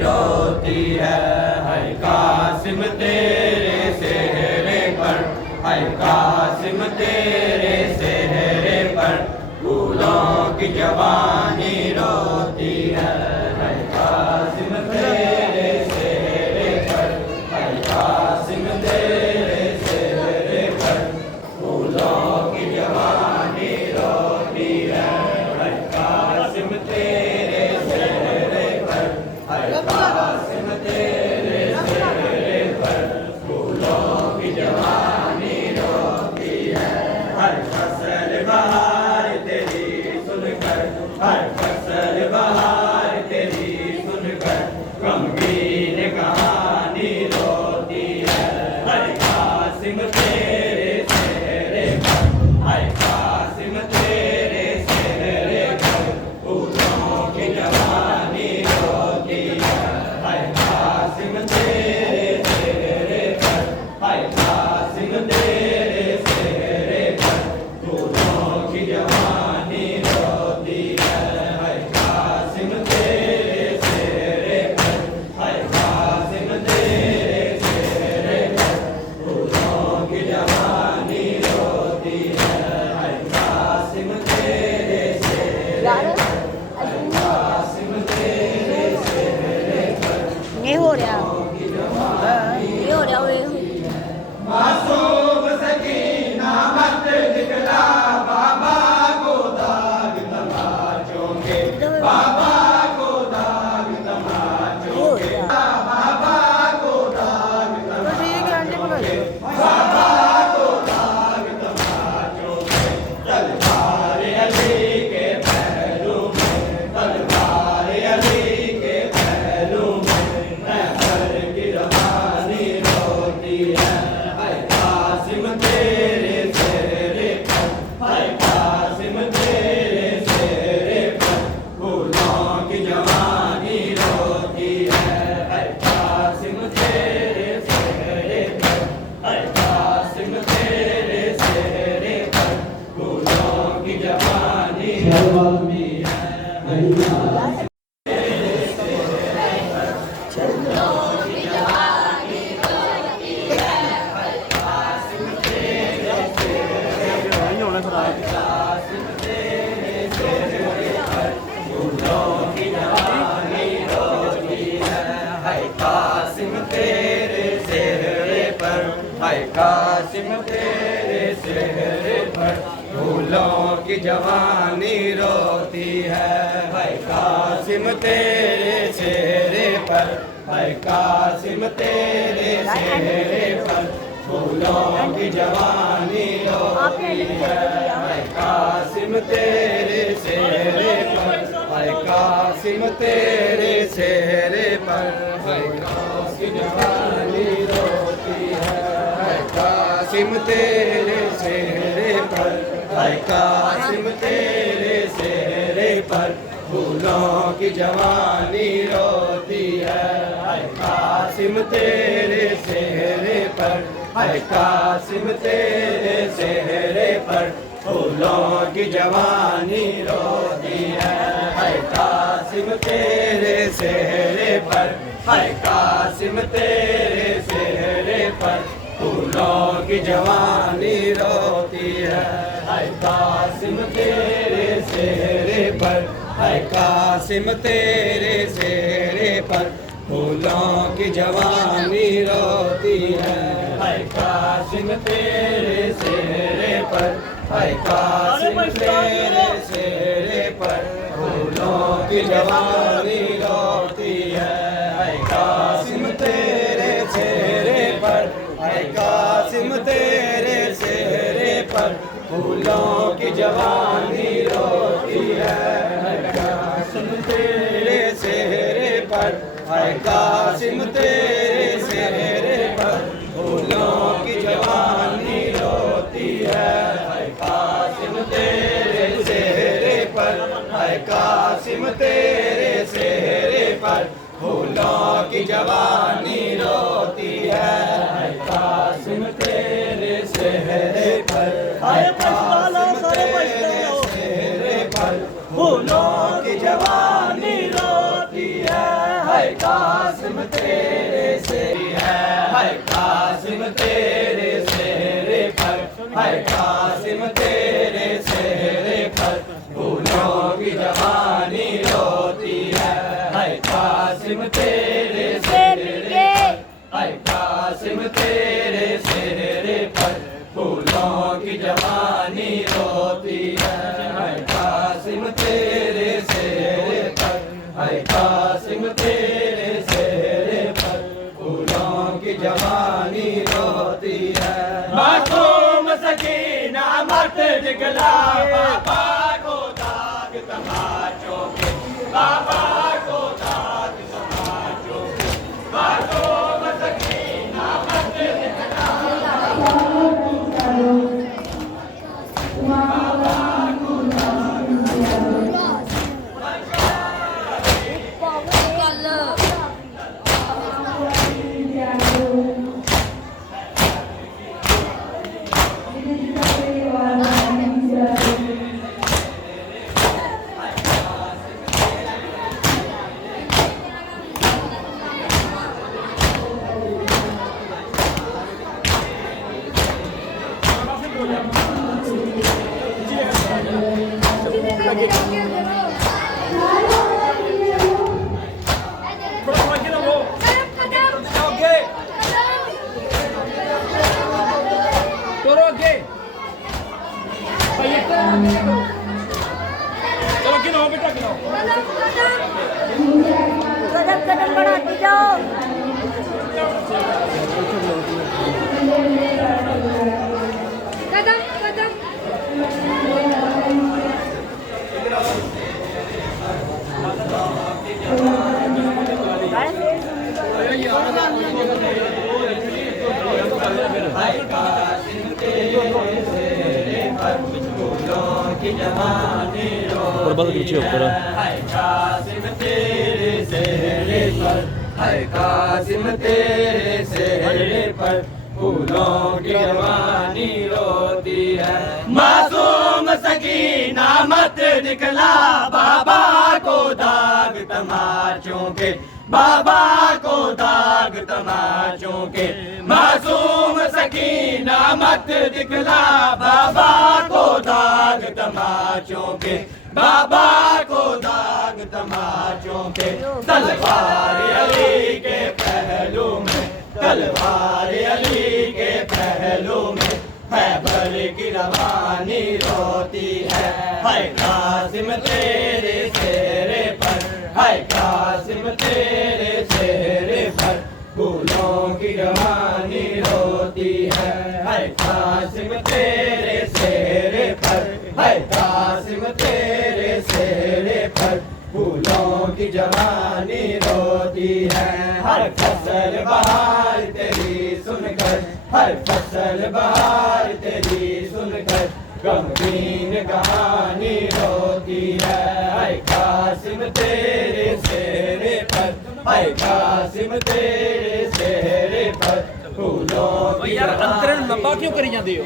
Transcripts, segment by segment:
रोती है। कासिम तेरे सेहरे पर, कासिम तेरे सेहरे पर फूलों की जवानी रोती है। कासिम तेरे सेहरे पर, कासिम तेरे सेहरे पर फूलों की जवानी रोती है। कासिम तेरे सेहरे पर, कासिम तेरे सेहरे पर फूलों की जवानी रोती है। हर फसल बहार तेरी सुनकर, हर फसल बहार तेरी सुनकर गमगीन कहानी रोती है। कासिम तेरे सेहरे पर, कासिम तेरे सेहरे पर फूलों की जवानी रोती है। कासिम तेरे सेहरे पर, कासिम तेरे सेहरे पर फूलों की जवानी रोती है। कासिम तेरे सेहरे पर, कासिम तेरे सेहरे पर फूलों की जवानी रोती है। कासिम तेरे सेहरे पर, कासिम तेरे सेहरे पर ये हो रहा ये हो रहा वे मासूम सकीना मत दिखला बाबा को दाग तमाचों के, बाबा को दाग तमाचों के, बाबा को दाग तमाचों के, बाबा को दाग तमाचों के। तलवार अली के पहलू में, तलवार अली के पहलू में रहबर की रवानी रोती है। कासिम तेरे सेहरे पर, कासिम तेरे सेहरे पर फूलों की जवानी रोती है। कासिम तेरे सेहरे पर, कासिम तेरे सेहरे पर फूलों की जवानी रोती है। कासिम तेरे सेहरे पर फूलों की जवानी रोती है। कासिम तेरे सेहरे पर, कासिम तेरे सेहरे पर फूलों की जवानी रोती है। कासिम तेरे सेहरे पर, कासिम तेरे सेहरे पर फूलों की जवानी रोती है। कासिम तेरे सेहरे पर, कासिम तेरे सेहरे पर फूलों की जवानी रोती है। कासिम तेरे सेहरे पर, कासिम तेरे सेहरे पर फूलों की जवानी रोती है। कासिम तेरे सेहरे पर, कासिम तेरे सेहरे पर फूलों की जवानी रोती है। कासिम तेरे सेहरे पर, कासिम तेरे सेहरे पर फूलों की जवानी रोती है। कासिम तेरे सेहरे पर, कासिम तेरे सेहरे पर फूलों की जवानी रोती है। कासिम तेरे सेहरे पर, कासिम तेरे सेहरे पर फूलों की जवानी रोती है। कासिम तेरे सेहरे पर, कासिम तेरे सेहरे पर फूलों की जवानी रोती है। कासिम तेरे सेहरे पर, कासिम तेरे सेहरे पर फूलों की जवानी रोती है। कासिम तेरे सेहरे पर, कासिम तेरे सेहरे पर फूलों की जवानी रोती है। कासिम तेरे सेहरे पर, कासिम तेरे सेहरे पर फूलों की जवानी रोती है। है कासिम तेरे सेहरे है कासिम तेरे सेहरे पर है कासिम तेरे सेहरे पर फूलों की जवानी रोती है कासिम तेरे सेहरे पर है कासिम तेरे सेहरे पर फूलों की जवानी रोती है कासिम तेरे सेहरे पर है कासिम तेरे सेहरे पर फूलों की जवानी रोती है मासूम सकीना मत दिखला बाबा को दाग तमाचों के बाबा को दाग तमाचों के मासूम सकीना मत दिखला कदम कदम बढ़ाते जाओ कदम कदम की जवानी रोती है कासिम तेरे सेहरे पर है कासिम तेरे सेहरे पर फूलों की जवानी रोती है मासूम सकीना मत दिखला बाबा को दाग तमाचों के बाबा को दाग तमाचों के मासूम सकीना मत दिखला बाबा को दाग तमाचों के बाबा को दाग तमाचों के तलवार अली के पहलू में तलवार अली के पहलू में खैबर की रवानी रोती है कासिम तेरे सेहरे पर है कासिम तेरे सेहरे पर फूलों की जवानी रोती है कासिम तेरे सेहरे पर है कासिम तेरे सेहरे पर फूलों की जवानी रोती है हर फसल बहार तेरी सुनकर हर फसल बहार तेरी सुनकर गमगीन कहानी रोती है कासिम तेरे सेहरे पर है कासिम तेरे सेहरे पर फूलों की यार अंतर लंबा क्यों करी जाते हो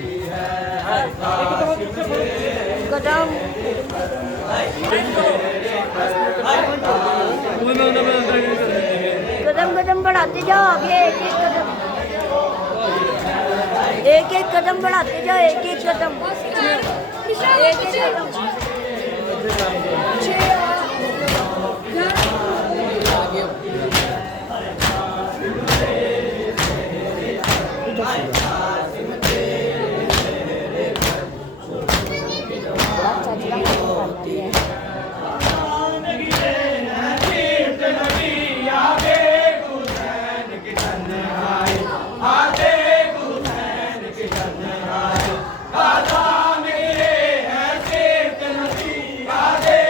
कदम कदम कदम बढ़ाते जाओ आगे एक एक कदम बढ़ाते जाओ एक एक कदम एक एक कदम आजा मेरे है सिर्फ नबी आगे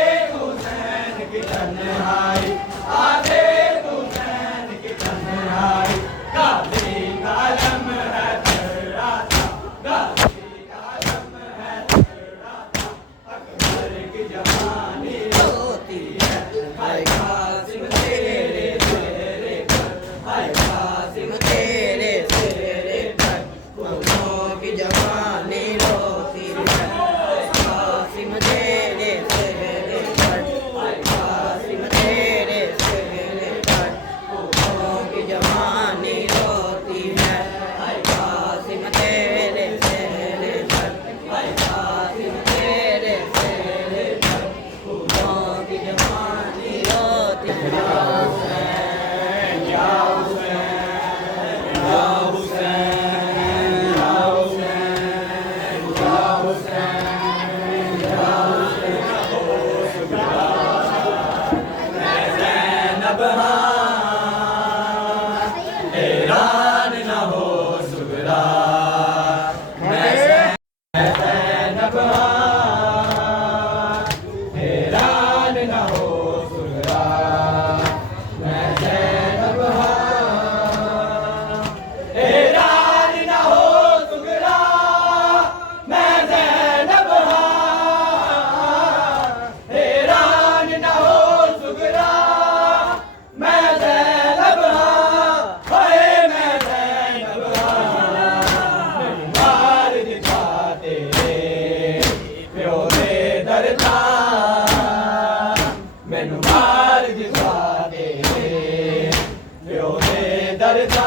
करता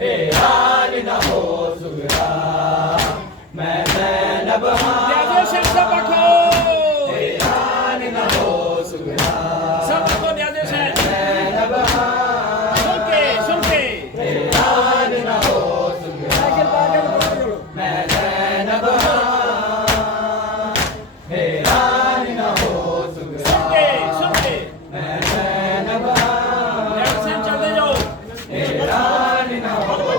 हैरान न हो सुगरा मैं ज़ैनब हाँ न्याज़ो शेख सब आखो हैरान न हो सुगरा सब आखो न्याज़ो शेख ज़ैनब हाँ सुन के हैरान न हो सुगरा मैं ज़ैनब हाँ हैरान न हो सुगरा सुन के मैं ज़ैनब हाँ न्याज़ो शेख चलते जाओ हैरान न हो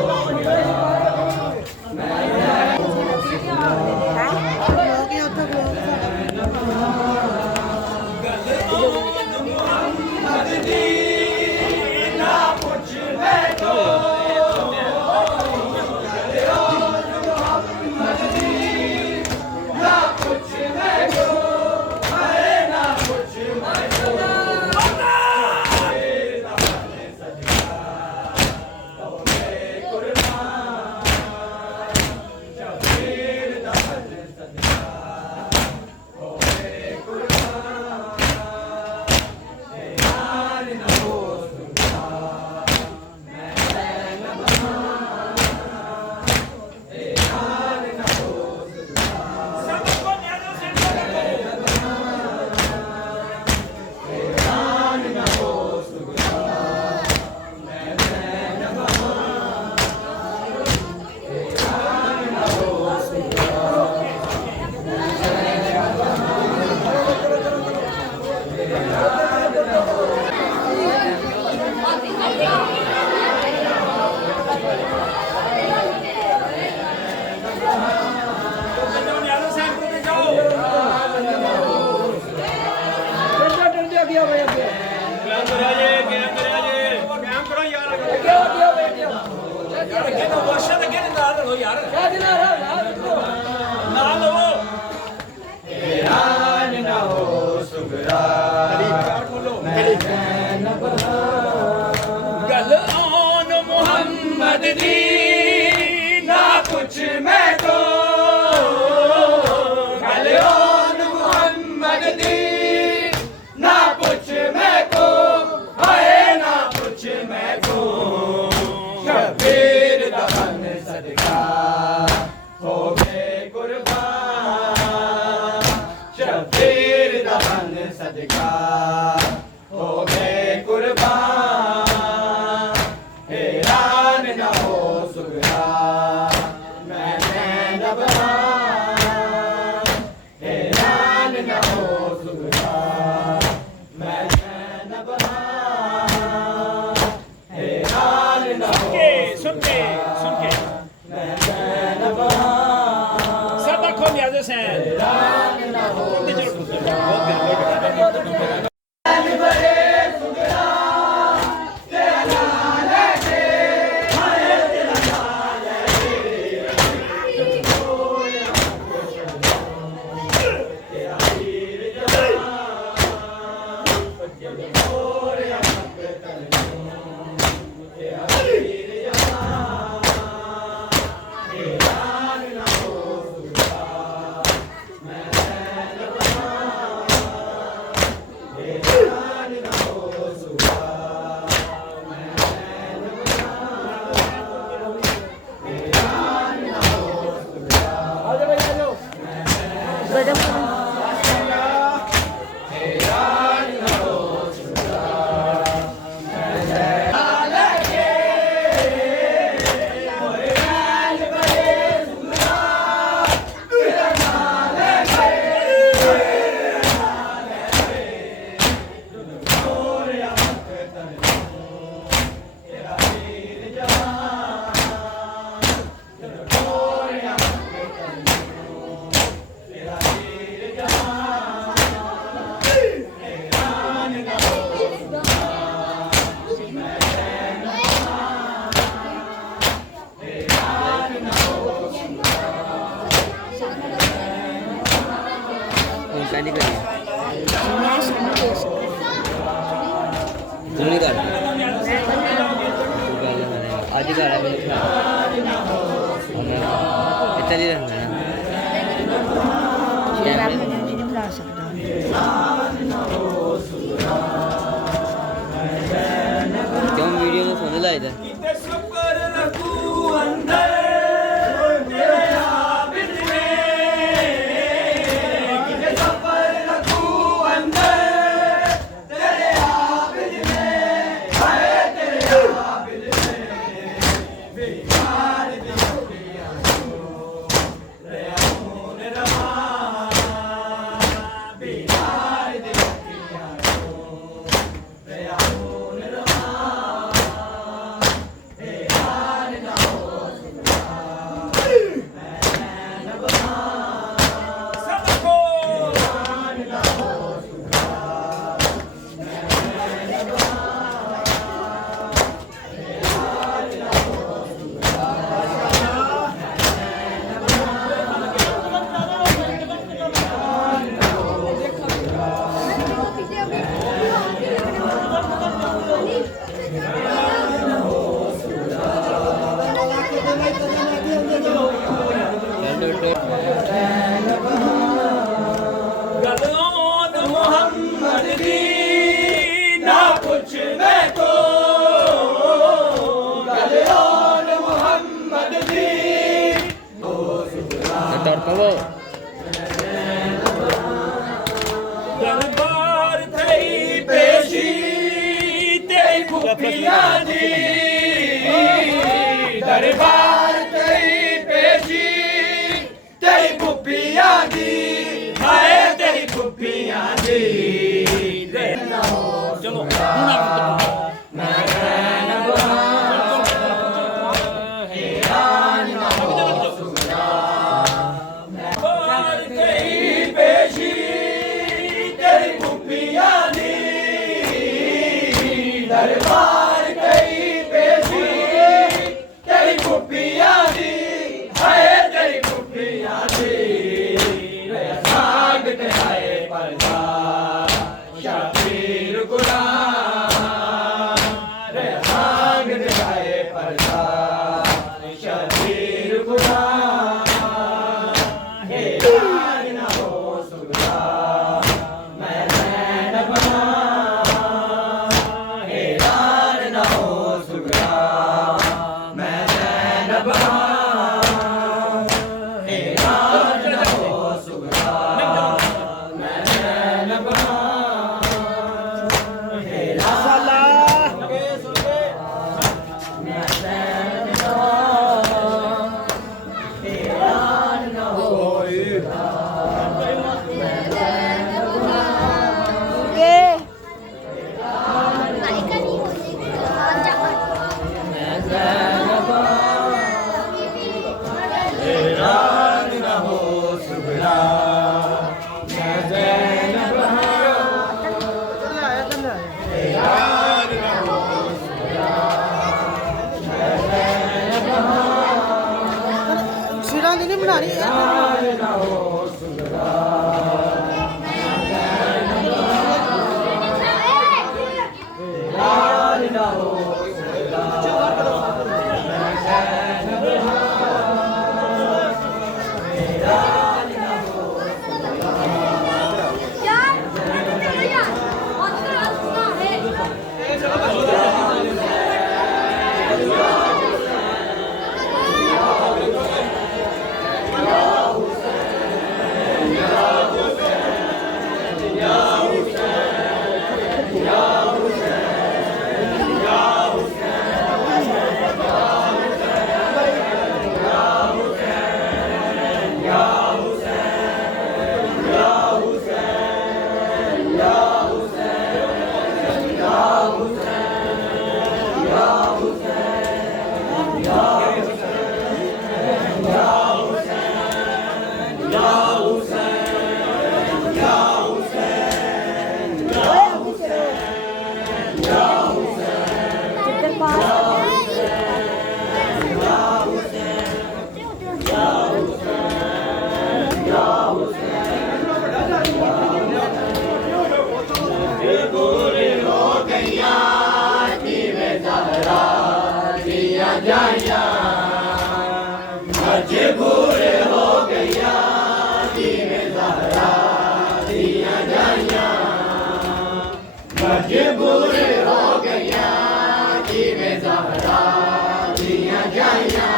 हैरान न हो सुगरा मैं ज़ैनब हाँ गल आन मुहम्मद दी ना कुछ मैं को गलियों मोहम्मद दी ना कुछ मैं को है ना कुछ मैं को शबीर दफन सदका हो गए कुर्बान शबीर दफन सदका हो गए कुर्बान हैरान न हो सुगरा मैं ज़ैनब हाँ हैरान न हो सुगरा मैं ज़ैनब हाँ हैरान न हो सुन के मैं ज़ैनब हाँ सब आखो न्याज़ो शेख हैरान न हो गाली करिए तुम नहीं कर आज ही कर इतना ही रहना नहीं बुला सकता क्यों ਭੁੱਪੀਆਂ ਦੀ ਦਰਬਾਰ ਤੇਰੀ ਪੇਸ਼ੀ ਤੇਰੀ ਭੁੱਪੀਆਂ ਦੀ ਹਾਏ ਤੇਰੀ ਭੁੱਪੀਆਂ ਦੀ ਚਲੋ ਹੁਣ ਆਪ ਦਰਬਾਰ ਕਈ ਪੇਸ਼ੀ ਤੇਰੀ ਭੁੱਪੀਆਂ ਦੀ ਹਾਏ ਤੇਰੀ ਭੁੱਪੀਆਂ ਦੀ ਸਾਗ ਤੇ ਹਾਏ ਪਰਦਾ ਸ਼ਬੀਰ ਗੁਲਾਮ ਸਾਗ ਤੇ ਹਾਏ ਪਰਦਾ ਸ਼ਬੀਰ ਗੁਲਾਮ ਹੇ ਰਾਜ ਨਾ ਹੋ ਸੁਗਰਾ ਮੈਂ ਨੈਣ ਬਣਾ ਸਿਰਾਂ ਦੀ ਨਹੀਂ ਬਣਾਣੀ ਜਾਈਆਂ ਮਜਬੂਰ ਹੋ ਗਈਆਂ ਜਿਵੇਂ ਜ਼ਹਰਾ ਦੀਆਂ ਜਾਈਆਂ ਮਜਬੂਰ ਹੋ ਗਈਆਂ ਜਿਵੇਂ ਜ਼ਹਰਾ ਦੀਆਂ ਜਾਈਆਂ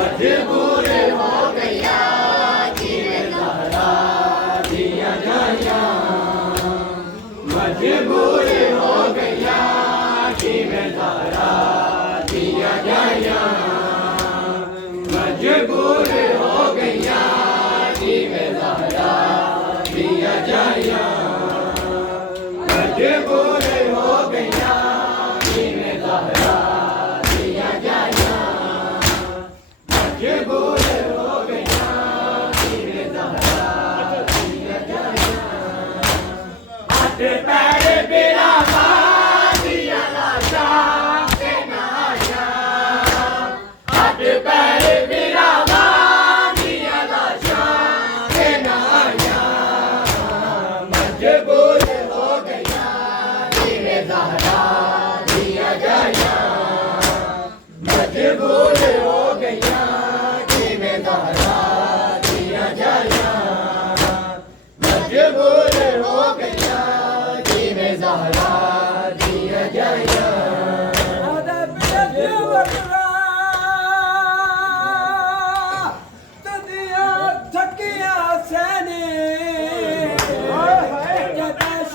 ਮਜਬੂਰ ਹੋ ਗਈਆਂ ਜਿਵੇਂ ਜ਼ਹਰਾ ਦੀਆਂ ਜਾਈਆਂ ਮਜਬੂਰ ਹੋ ਗਈਆਂ ਜਿਵੇਂ ਜ਼ਹਰਾ ਮਜਬੂਰ ਹੋ ਗਈਆਂ ਜਿਵੇਂ ਜ਼ਹਰਾ ਦੀਆਂ ਜਾਈਆਂ ਮਜਬੂਰ ਹੋ ਗਈਆਂ ਜਿਵੇਂ ਜ਼ਹਰਾ ਦੀਆਂ ਜਾਈਆਂ ਮਜਬੂਰ ਹੋ ਗਈਆਂ ਜਿਵੇਂ ਜ਼ਹਰਾ ਦੀਆਂ ਜਾਈਆਂ ਹੱਥ ਪੈਰ ਬਿਰਾਵਾਂ ਦੀਆਂ ਲਾਸ਼ਾਂ ਪੈਰ ਬਿਰਾਵਾਂ ਦੀਆਂ ਲਾਸ਼ਾਂ ਤੇ ਨਾਈਆਂ ਮਜਬੂਰ ਹੋ ਗਈਆਂ ਜਿਵੇਂ ਜ਼ਹਰਾ ਦੀਆਂ ਜਾਈਆਂ ਮਜਬੂਰ ਹੋ ਗਈਆਂ ਜਿਵੇਂ ਜ਼ਹਰਾ ਦੀਆਂ ਜਾਈਆਂ ਮਜਬੂਰ ਹੋ ਗਈਆਂ ਜਿਵੇਂ ਜ਼ਹਰਾ ਦੀਆਂ ਜਾਈਆਂ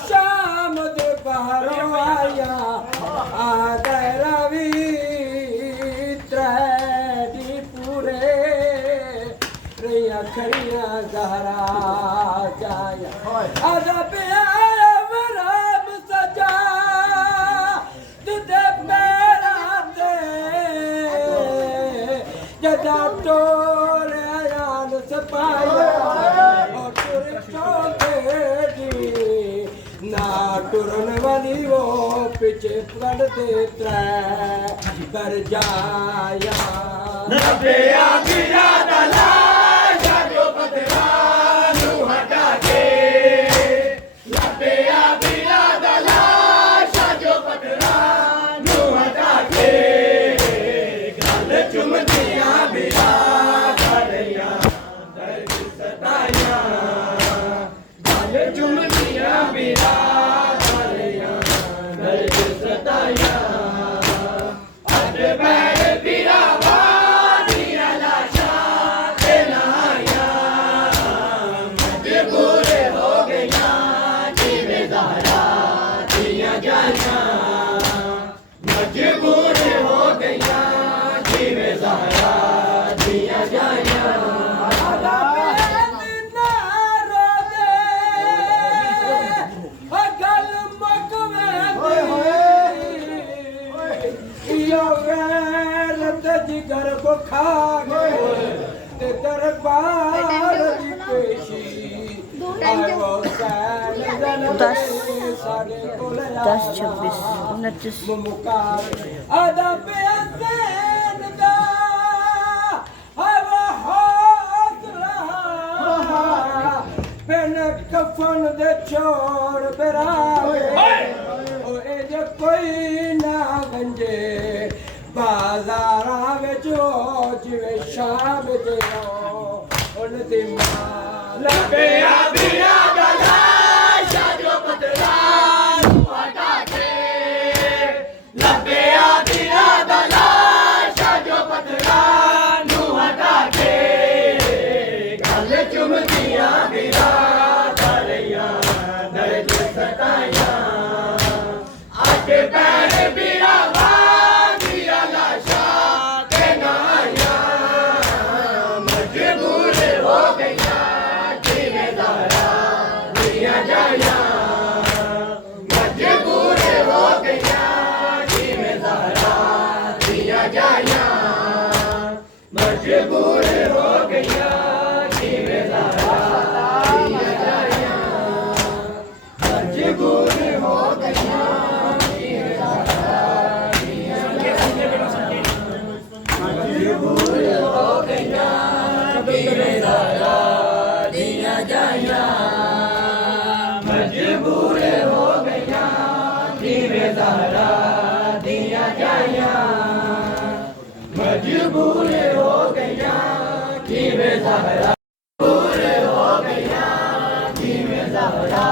ਸ਼ਾਮ ਦੇ ਬਾਹਰ ਆਇਆ ਆਦਰਾ ਵੀ ਤ੍ਰੈਡੀ ਪੂਰੇ ਰਿਆ ਖੜੀਆਂ ਜ਼ਹਰਾ ਜਾਇਆ ਆਦਾ ਪਿਆ ਮਰਾਮ ਸਜਾ ਤੁਦੇ ਪੈਰਾਂ ਤੇ ਜਦਾ ਟੋਲਿਆ ਨ ਸਪਾਇਆ ਉਹ ਤੁਰ ਚੋਕੇ ਦੀ ਨਾ ਟੁਰਨ ਵਾਲੀ ਉਹ ਪਿੱਛੇ ਪੜਦੇ ਤ੍ਰੈ ਕਰ ਜਾਇਆ ਨੱਬਿਆ ਗਿਰਾ ਦਾ ਲਾਸ਼ਾ ਜੋ ਪਤਰਾ ਨੂੰ ਹਟਾ ਕੇ ਨੱਬਿਆ ਗਿਰਾ ਦਾ ਲਾਸ਼ਾ ਜੋ ਪਤਰਾ ਨੂੰ ਹਟਾ ਕੇ ਗੱਲ ਚੁੰਮਦੀਆਂ ਬਿਰਾ ਕਰਿਆ ਦਰਦ ਸਤਾਇਆ ਗੱਲ ਚੁੰਮਦੀਆਂ ਬਿਰਾ ਕਰਿਆ ਦਰਦ ਸਤਾਇਆ ਅੱਜ ਬੈਠ ਬਿਰਾ ਵਾਦੀਆਂ ਲਾਸ਼ਾਂ ਤੇ ਨਾਇਆ ਮਜਬੂਰ ਹੋ ਗਈਆਂ ਜਿਵੇਂ ਜ਼ਹਰਾ ਦੀਆਂ ਜਾਨਾਂ ਮਜਬੂਰ ਹੋ ਗਈਆਂ ਜਿਵੇਂ ਜ਼ਹਰਾ ਦੀਆਂ ਜਾਨਾਂ जिगर को खा गए ते दरबार की पेशी आयो सैन 10, 26, 29 मुकार आदा पे सैन दा हवा हौसला पेन कफन दे छोड़ बेरावे ओ ए जे कोई ना गंजे ਬਾਜ਼ਾਰਾਂ ਵਿੱਚ ਉਹ ਜਿਵੇਂ ਸ਼ਾਮ ਦੇ ਉਹਨ ਦੀ ਮਾਂ ਲੱਭਿਆ ਬਿਰਾ ਦਾ ਲਾਸ਼ਾ ਜੋ ਪਤਰਾ ਨੂੰ ਹਟਾ ਕੇ ਲੱਭਿਆ ਬਿਰਾ ਦਾ ਲਾਸ਼ਾ ਜੋ ਪਤਰਾ ਨੂੰ ਹਟਾ ਕੇ ਗੱਲ ਚੁੰਮਦੀਆਂ ਬਿਰਾ ਕਰਿਆ ਦਰਦ ਸਤਾਇਆ ਅੱਜ ਪੈਰ ਬਿਰਾ मजबूर हो गया जिਵੇਂ ਜ਼ਹਰਾ ਦੀਆਂ ਜਾਨਾਂ ਮਜਬੂਰ ਹੋ ਗਈਆਂ ਜਿਵੇਂ ਜ਼ਹਰਾ ਦੀਆਂ ਜਾਨਾਂ ਮਜਬੂਰ ਹੋ ਗਈਆਂ ਜਿਵੇਂ ਜ਼ਹਰਾ ਦੀਆਂ ਜਾਨਾਂ ਮਜਬੂਰ ਹੋ ਗਈਆਂ ਜਿਵੇਂ ਜ਼ਹਰਾ ਦੀਆਂ ਜਾਨਾਂ मजबूर हो गया जिਵੇਂ ਜ਼ਹਰਾ ਮਜਬੂਰ ਹੋ ਗਈਆਂ ਜਿਵੇਂ ਜ਼ਹਰਾ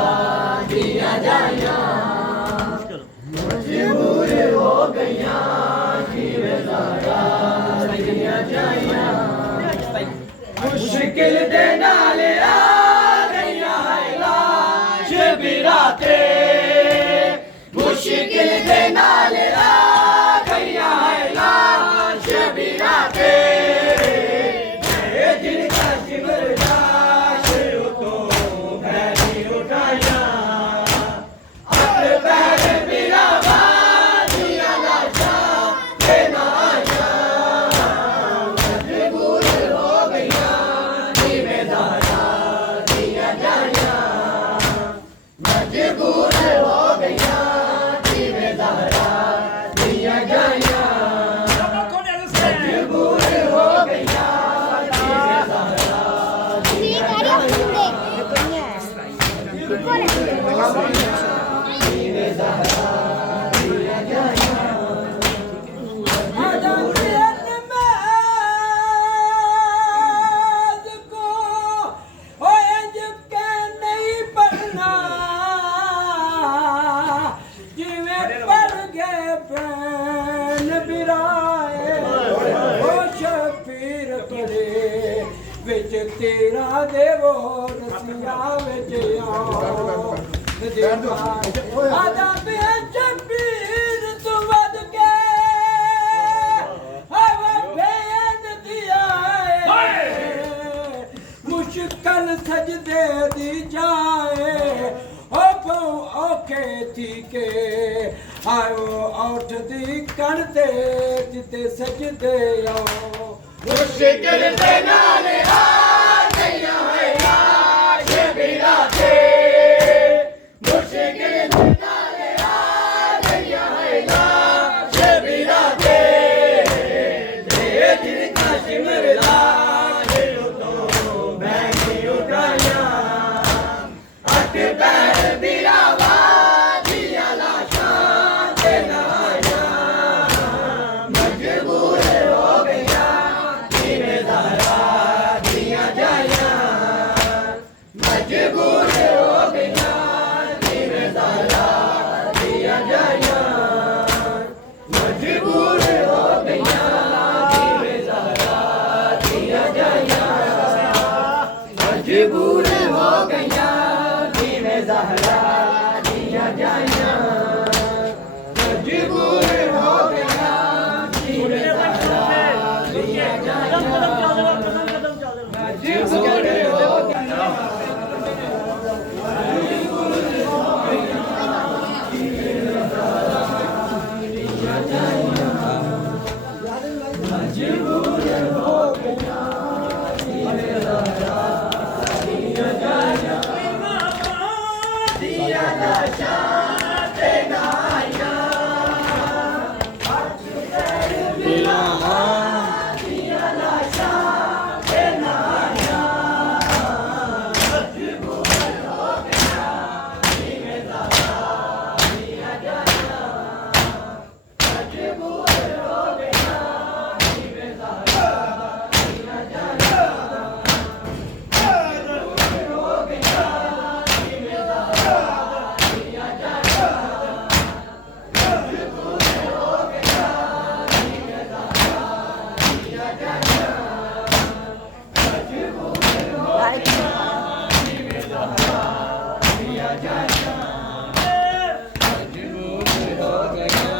ਦੀਆਂ ਜਾਨਾਂ ਮਜਬੂਰ ਹੋ ਗਈਆਂ ਜਿਵੇਂ ਜ਼ਹਰਾ ਦੀਆਂ ਜਾਨਾਂ ਮੁਸ਼ਕਿਲ ਦੇ ਨਾਲ ਆ ਗਈਆਂ ਹੈ ਲਾਸ਼ ਬਿਰਾਤੇ ਮੁਸ਼ਕਿਲ ਦੇ ਨਾਲ ਆ ਗਈਆਂ ਹੈ ਲਾਸ਼ ਬਿਰਾਤੇ ਇਹ ਦਿਨ ਦਾ ਸਿਮਰ ਦਾਸ਼ ਉਤੋਂ ਮੈਂ ਨਹੀਂ ਉਠਾਇਆ ਆਪਣੇ ਪੈਰ ਬਿਰਾਵਾ ਦੀਆਂ ਲਾਸ਼ਾਂ ਤੇ ਨਾਇਆ ਮਜਬੂਰ ਹੋ ਗਈਆਂ ਜਿਵੇਂ ਜ਼ਹਰਾ ਦੀਆਂ ਜਾਨਾਂ ਮਜਬੂਰ ਹੋ ਗਈਆਂ ਜਿਵੇਂ ਜ਼ਹਰਾ ਦੀਆਂ ਜਾਨਾਂ ਮਜਬੂਰ ਹੋ ਗਈਆਂ ਜਿਵੇਂ ਜ਼ਹਰਾ ਦੀਆਂ ਜਾਨਾਂ ਜਿਵੇਂ ਜ਼ਹਰਾ ਦੀਆਂ ਜਾਨਾਂ ਵਿੱਚ ਤੇਰਾ ਦੇਵੋ ਰਸੀਆ ਵਿੱਚ ਆਓ ਦੇਵਾ ਆਦਾ ਵਿੱਚ ਪੀਰ ਤੁਮ ਆਇਓ ਔਠ ਦੀ ਕਣ ਤੇ ਜਿੱਤੇ ਸਜਦੇ ਆਓ ਮੁਸ਼ਕਿਲ ਦੇ ਨਾਲ ਆ ਗਈਆਂ ਹੈ ਲਾਸ਼ ਵੀਰਾ ਤੇ ਮੁਸ਼ਕਿਲ ਦੇ ਨਾਲ ਆ ਗਈਆਂ ਹੈ ਲਾਸ਼ ਵੀਰਾ ਤੇ ਦੇ ਦਿਨ ਦਾ ਸਿਮਰ ਲਾਸ਼ ਤੋਂ ਮੈਂ ਨਹੀਂ ਉਠਾਇਆ ਅੱਠ ਪੈਰ ਵੀਰਾ ਵਾਦੀਆਂ ਲਾਸ਼ਾਂ ਤੇ ਨਾਇਆ ਮਜਬੂਰ ਹੋ ਗਿਆ ਜਿਵੇਂ ਜ਼ਹਰਾ ਦੀਆਂ ਜਾਇਆ ਮਜਬੂਰ ਹੋ ਗਿਆ ਜਿਵੇਂ ਜ਼ਹਰਾ ਦੀਆਂ ਜਾਇਆ ਮਜਬੂਰ ਹੋ ਗਿਆ ਜਿਵੇਂ ਜ਼ਹਰਾ ਦੀਆਂ ਜਾਇਆ ਮਜਬੂਰ ਹੋ ਗਈਆਂ ਜਿਵੇਂ ਜ਼ਹਰਾ ਦੀਆਂ ਜਾਈਆਂ ਮਜਬੂਰ ਹੋ ਗਈਆਂ ਜਿਵੇਂ ਜ਼ਹਰਾ ਦੀਆਂ ਜਾਈਆਂ ਮਜਬੂਰ ਹੋ ਗਈਆਂ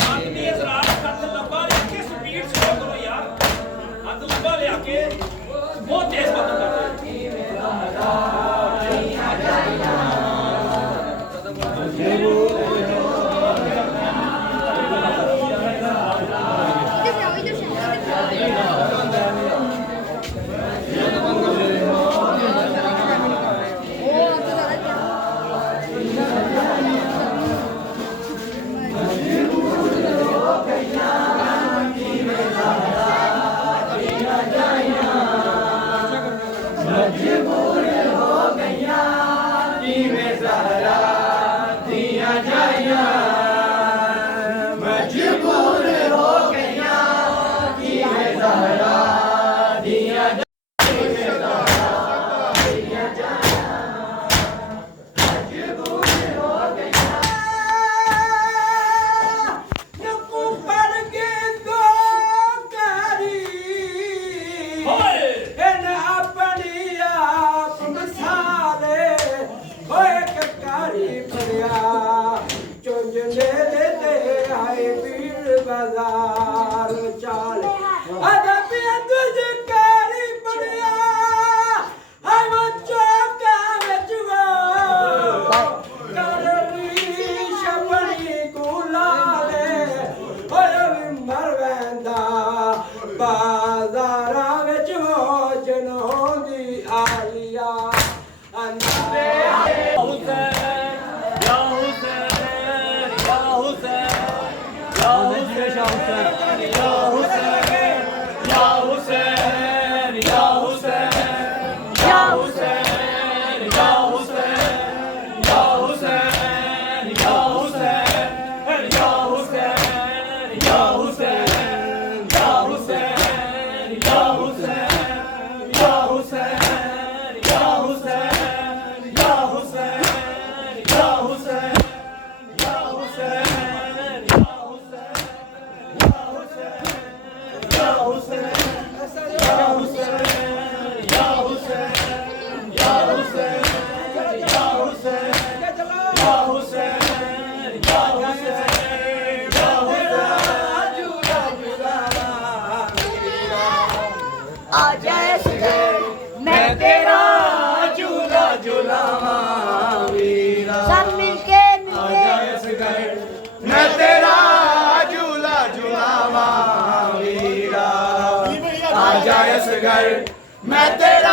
ਹੱਥ ਦੀ ਇਜ਼ਰਾਰ ਕੱਟ ਲੰਬਾ ਲਿਆ ਕੇ ਸਪੀਡ ਸਲੋ ਕਰੋ ਯਾਰ ਹੱਥ ਲੰਬਾ ਲਿਆ ਕੇ ਬਹੁਤ ਤੇਜ਼ ਮਤ ਕਰੋ ਮਜਬੂਰ ਹੋ ਗਈਆਂ ਜਿਵੇਂ ਜ਼ਹਰਾ ਦੀਆਂ ਜਾਈਆਂ ਮਜਬੂਰ ਹੋ ਗਈਆਂ ਜਿਵੇਂ ਜ਼ਹਰਾ ਦੀਆਂ ਨਕੂ ਪੜ ਕੇ ਦੋ ਕਰੀ ਓਏ ਇਹਨ ਆਪਣੀ ਆਪ ਮਸਾਲੇ ਹੋਏ ਕਕਾਰੀ ਪੜਿਆ ਚੁੰਝਲੇ ਤੇ ਆਏ ਪੀਰ ਬਾਜ਼ਾਰ ਚਾਲੇ ਅਦਾ ਪਿਆ ਤੁਝ ਕਾਰੀ ਪੜਿਆ ਹਾਏ ਉਹ ਚੌਕਾ ਵਿੱਚ ਵੋ ਕਰਨੀ ਸ਼ਪਣੀ ਗੁਲਾਲੇ ਹੋਏ ਵੀ ਮਰ ਵੈਂਦਾ ਬਾਜ਼ਾਰਾਂ ਵਿੱਚ ਹੋ ਜਨੋਂ ਦੀ ਆਲੀਆ ਅੰਨਾਰੇ ਮੈਂ ਤੇਰਾ ਝੂਲਾ ਝੂਲਾਵਾਂ ਵੀਰਾ ਆ ਜਾ ਇਸ ਘਰ ਮੈਂ ਤੇਰਾ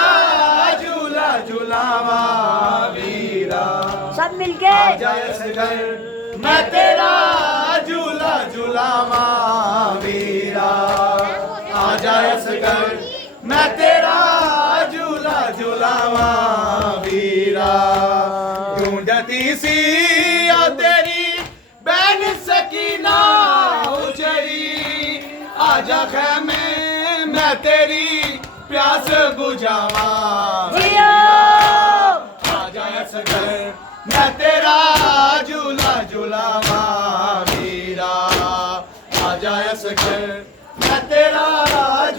ਝੂਲਾ ਝੂਲਾਵਾਂ ਵੀਰਾ सब मिलके आ जा इस घर मैं तेरा झूला झूलावा वीरा आ जा इस घर मैं तेरा झूला झूलावा वीरा ढूंढती सी आ तेरी बहन सकीना उजरी आ जा खैमे मैं तेरी प्यास बुझावा जियो आजा इस घर मैं तेरा झूला झूलावा वीरा आजा इस घर मैं तेरा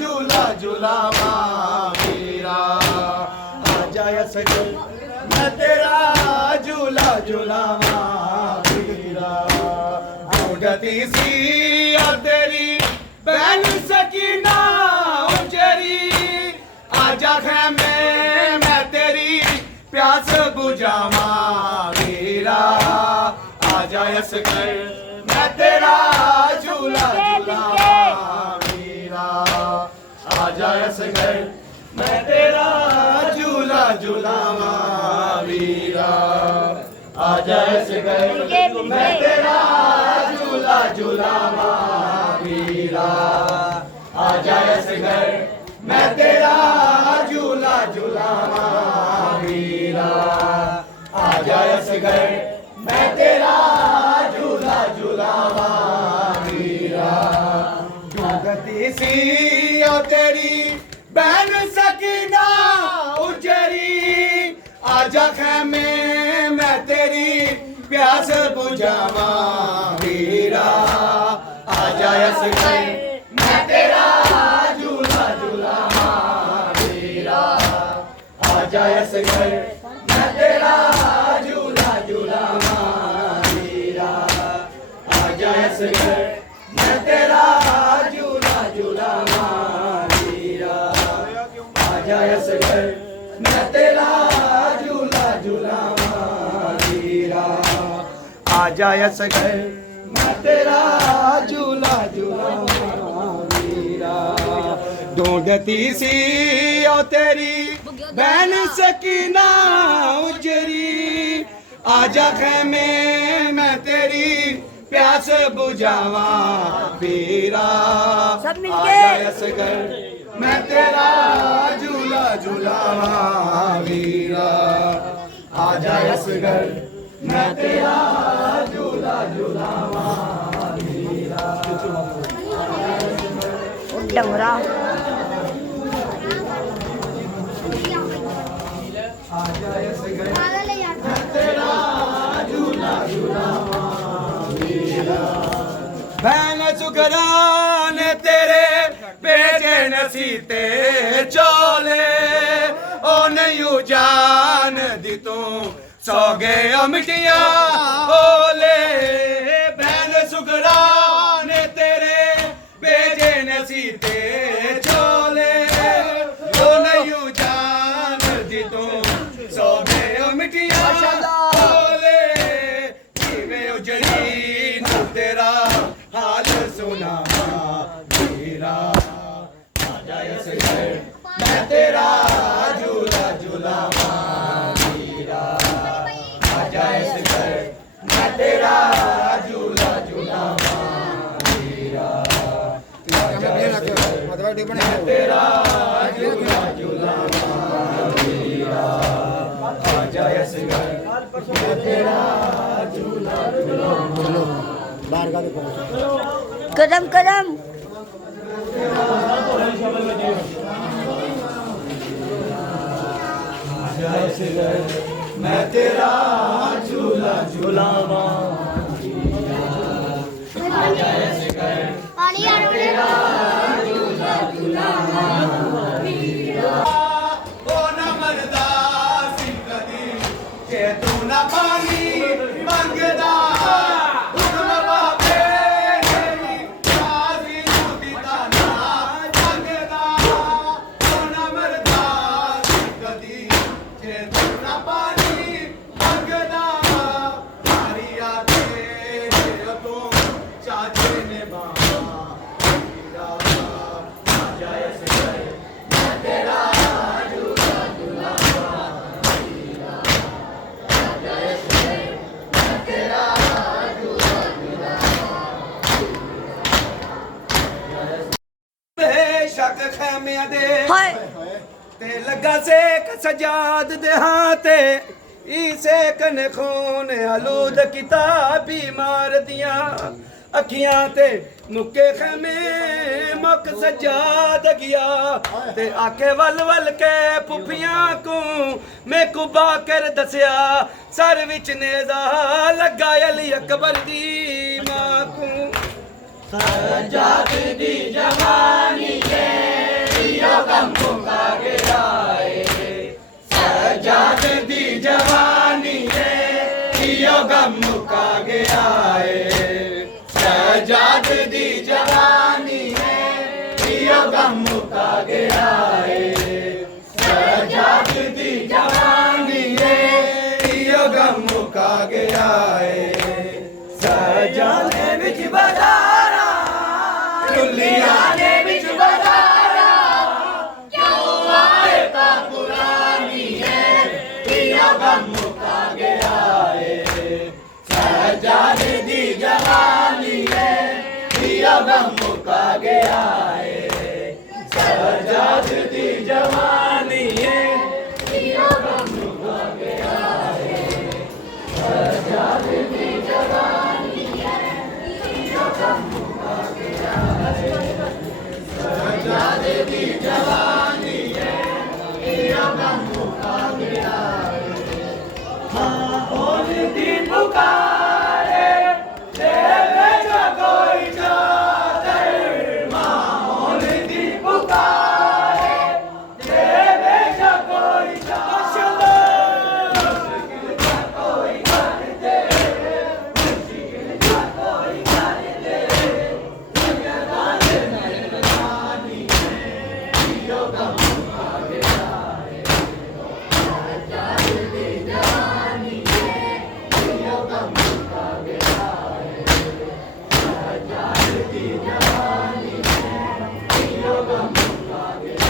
झूला झूलावा वीरा आजा इस घर मैं तेरा झूला झूलावा वीरा ढूंढती सी आ तेरी बहन सकीना उजरी आजा खैमे मैं तेरी प्यास बुझावा वीरा आजा इस घर मैं तेरा झूला झूलावा वीरा आजा इस घर मैं तेरा झूला झूलावा वीरा आजा इस घर मैं तेरा झूला झूलावा वीरा आजा इस घर मैं तेरा झूला झूलावा वीरा आजा इस घर मैं तेरा झूला झूलावा वीरा ढूंढती सी ओ तेरी बहन सकीना उजरी आजा खैमे मैं तेरी प्यास बुझावा वीरा आजा इस घर मैं तेरा झूला झूलावा वीरा आजा इस घर मैं तेरा झूला झूलावा वीरा आजा इस घर मैं तेरा झूला झूलावा वीरा आजा इस घर मैं तेरा झूला झूलावा वीरा आजा इस घर मैं तेरा झूला झूलावा वीरा ढूंढती सी ओ तेरी बहन सकीना उजरी आजा खैमे मैं तेरी प्यास बुझावा वीरा सब मिलके। आजा इस घर मैं तेरा झूला झूलावा वीरा आजा इस घर मैं तेरा झूला झूलावा वीरा डमरा आजा इस घर मैं तेरा झूला झूलावा बहन सुगरान तेरे बेटे नसीते चोले ओ नहीं जान दी तू सौ गए मिटिया ओले बहन सुगरान तेरे बेटे नसीते चोले ओ नहीं जान दी तू सौ गए मिटिया ओले जिਵੇਂ उजड़ी तेरा हाल सुना मेरा आजा इस घर मैं तेरा झूला झूलावा वीरा आजा इस घर मैं तेरा झूला झूलावा वीरा आजा इस घर मैं तेरा झूला झूलावा वीरा आजा इस घर मैं तेरा झूला झूलावा कदम कदम मैं तेरा झूला झूलावा पानी आ रहा ओ न मरदा सिंह कदी जे तू न पानी मंगदा पानी मंगदा मारिया ਦੁਨੀਆ ਦੇ ਹਾਏ ਤੇ ਲੱਗਾ ਸੇਕ ਸਜਾਦ ਦੇ ਹਾਤੇ ਈ ਸੇਕ ਨੇ ਖੂਨ ਆਲੂਦ ਕਿਤਾਬੀ ਮਾਰ ਦੀਆਂ ਅੱਖੀਆਂ ਤੇ ਮੁੱਕੇ ਖਮੇ ਮੁੱਕ ਸਜਾਦ ਗਿਆ ਤੇ ਆਖੇ ਵੱਲ ਵੱਲ ਕੇ ਪੁੱਪੀਆਂ ਕੋ ਮੈਂ ਕੁਬਾ ਕਰ ਦੱਸਿਆ ਸਰ ਵਿੱਚ ਨੇਜ਼ਾ ਲੱਗਾ ਅਲੀ ਅਕਬਰ ਦੀ ਮਾਂ ਕੋ ਸਜਾਦ ਦੀ ਜਵਾਨੀ ਸਜਾਦ ਦੀ ਜਵਾਨੀ ਈਓ ਗਮ ਮੁਕਾ ਗਿਆ ਏ ਸਜਾਦ ਦੀ ਜਵਾਨੀ ਈਓ ਗਮ ਮੁਕਾ ਗਿਆ ਏ ਸਜਾਦ ਦੀ ਜਵਾਨੀ ਈਓ ਗਮ ਮੁਕਾ ਗਿਆ ਏ ਸਜਾਦੇ ਵਿੱਚ ਬਦਾਰਾ ਦੁਨੀਆ ਦੇ ਵਿੱਚ ਬਦਾਰਾ ਕਿਉਂ ਆਏ ਤਾਂ ਪੁਰਾਣੀ ਹੈ ਈਓ ਗਮ ਮੁਕਾ ਗਿਆ ਏ ਸਜਾਦ ਦੀ ਜਵਾਨੀ ਹੈ ਈਓ ਗਮ ਮੁਕਾ ਗਿਆ ਏ ਸਜਾਦ ਦੀ ਜਵਾਨੀ ਹੈ ਈਓ ਗਮ ਮੁਕਾ ਗਿਆ ਏ ਸਜਾਦ ਦੀ ਜਵਾਨੀ ਹੈ ਈਓ ਗਮ ਮੁਕਾ ਗਿਆ ਏ ਸਜਾਦ ਦੀ ਜਵਾਨੀ ਹੈ ਈਓ ਗਮ ਮੁਕਾ ਗਿਆ ਏ ਹਾਂ ਹੋਣ ਦੀ ਪੁਕਾਰੇ ਤੇਰੇ ਨਾ ਕੋਈ ਚਾਦਰ ਮਾਂ ਹੋਣ ਦੀ ਪੁਕਾਰੇ ਤੇਰੇ ਨਾ ਕੋਈ ਚਾਦਰ ਮੁਸ਼ਕਿਲ ਨਾ ਕੋਈ ਕਰ ਦੇ ਮੁਸ਼ਕਿਲ ਨਾ ਕੋਈ ਕਰ ਦੇ ਦੁਨੀਆ ਦੇ ਨਾਨੀ ਈਓ ਗਮ ਮੁਕਾ ਗਿਆ ਏ ਸਜਾਦ ਦੀ ਜਵਾਨੀ ਈਓ ਗਮ ਮੁਕਾ ਗਿਆ ਏ ਸਜਾਦ ਦੀ ਜਵਾਨੀ ਈਓ ਗਮ ਮੁਕਾ ਗਿਆ ਏ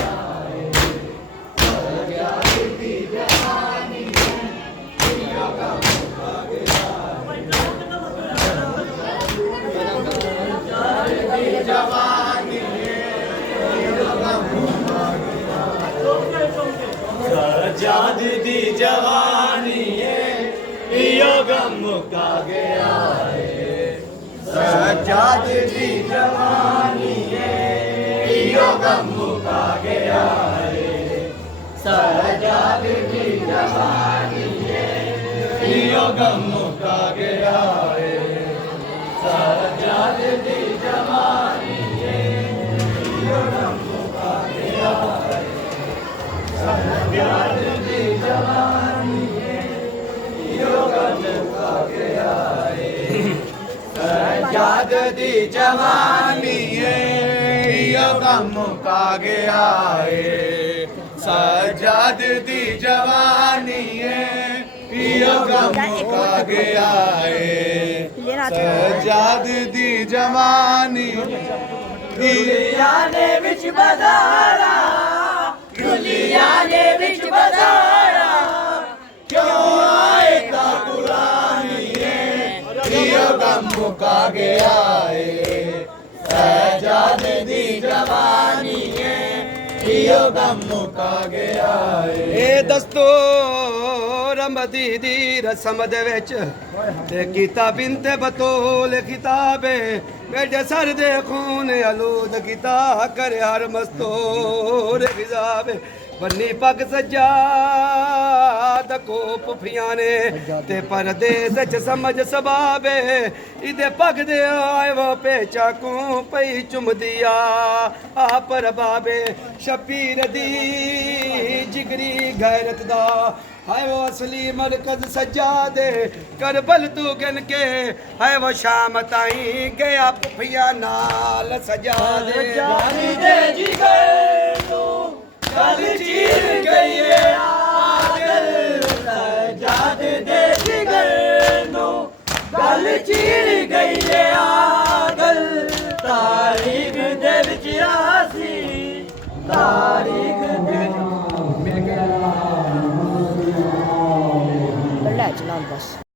ਸਜਾਦ ਦੀ ਜਵਾਨੀ ਈਓ ਗਮ ਮੁਕਾ ਗਿਆ ਸਜਾਦ ਦੀ ਜਵਾਨੀ ਈਓ ਗਮ ਮੁਕਾ ਗਿਆ ਏ ਸਜਾਦ ਦੀ ਜਵਾਨੀ ਈਓ ਗਮ ਮੁਕਾ ਗਿਆ ਏ ਸਜਾਦ ਦੀ ਜਵਾਨੀ ਈਓ ਗਮ ਮੁਕਾ ਗਿਆ ਏ ਸਜਾਦ ਦੀ ਜਵਾਨੀ ਈਓ ਗਮ ਮੁਕਾ ਗਿਆ ਏ ਸਜਾਦ ਦੀ ਜਵਾਨੀ ਈਓ ਗਮ ਮੁਕਾ ਗਿਆ ਏ ਸਜਾਦ ਦੀ ਜਵਾਨੀ ਈਓ ਗਮ ਮੁਕਾ ਗਿਆ ਏ ਸਜਾਦ ਦੀ ਜਵਾਨੀ ਈਓ ਗਮ ਮੁਕਾ ਗਿਆ ਏ ਸਜਾਦ ਦੀ ਜਵਾਨੀ ਦੁਨੀਆ ਦੇ ਵਿੱਚ ਬਜ਼ਾਰਾ ਦੁਨੀਆ ਦੇ ਵਿੱਚ ਬਜ਼ਾਰਾ ਕਿਉਂ ਆਏ ਤਾਂ ਪੁਰਾਣੀ ਈਓ ਗਮ ਮੁਕਾ ਗਿਆ ਏ ਸਜਾਦ ਦੀ ਜਵਾਨੀ ਈਓ ਗਮ ਮੁਕਾ ਗਿਆ ਏ ਦਸਤੂਰ ਮਦੀ ਦੀ ਰਸਮ ਦੇ ਵਿੱਚ ਤੇ ਕੀਤਾ ਬਿੰਤੇ ਬਤੂਲ ਖਿਤਾਬੇ ਮੇਰੇ ਸਰ ਦੇ ਖੂਨ ਆਲੂਦ ਕੀਤਾ ਕਰ ਹਰ ਮਸਤੂਰ ਖਿਜ਼ਾਬੇ ਬੰਨੀ ਪੱਗ ਸਜਾਦ ਕੋ ਪੁਫੀਆਂ ਨੇ ਤੇ ਪਰਦੇਸ ਚ ਸਮਝ ਸਬਾਬੇ ਇਹਦੇ ਪੱਗ ਦੇ ਆਏ ਵੋ ਪੇਚਾ ਕੋ ਪਈ ਚੁੰਮਦੀਆ ਆ ਪਰ ਬਾਬੇ ਸ਼ਬੀਰ ਦੀ ਜਿਗਰੀ ਗੈਰਤ ਦਾ ਹਾਏ वो असली मरकज सज्जादे करबल तू गन के हाय वो शाम ताई गया पुफिया नाल सजादे जानी दे जिगर तू गल चीर गई आगल सजाद दे जिगर नो गल चीर गई आगल तारीख दे विच आसी तारीख